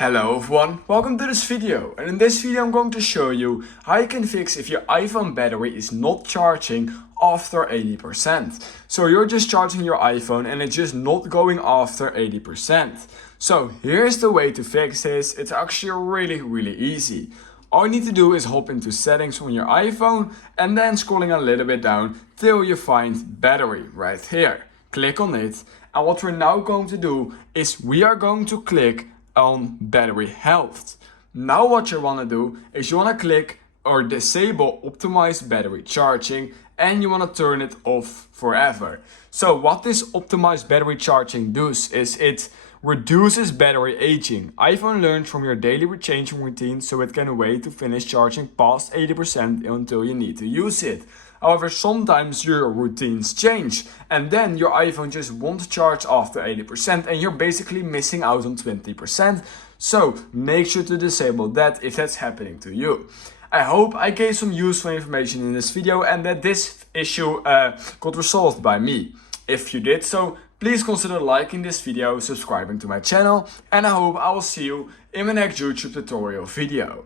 Hello everyone, welcome to this video, and in this video I'm going to show you how you can fix if your iPhone battery is not charging after 80%. So you're just charging your iPhone and it's just not going after 80%. So here's the way to fix this. It's actually really easy. All you need to do is hop into settings on your iPhone and then scrolling a little bit down till you find battery right here. Click on it, and what we're now going to do is we are going to click on battery health. Now what you want to do is you want to click or disable optimized battery charging, and you want to turn it off forever. So what this optimized battery charging does is it reduces battery aging. iPhone learns from your daily changing routine, so it can wait to finish charging past 80% until you need to use it. However, sometimes your routines change and then your iPhone just won't charge after 80% and you're basically missing out on 20%. So make sure to disable that if that's happening to you. I hope I gave some useful information in this video and that this issue got resolved by me. If you did so, please consider liking this video, subscribing to my channel, and I hope I will see you in my next YouTube tutorial video.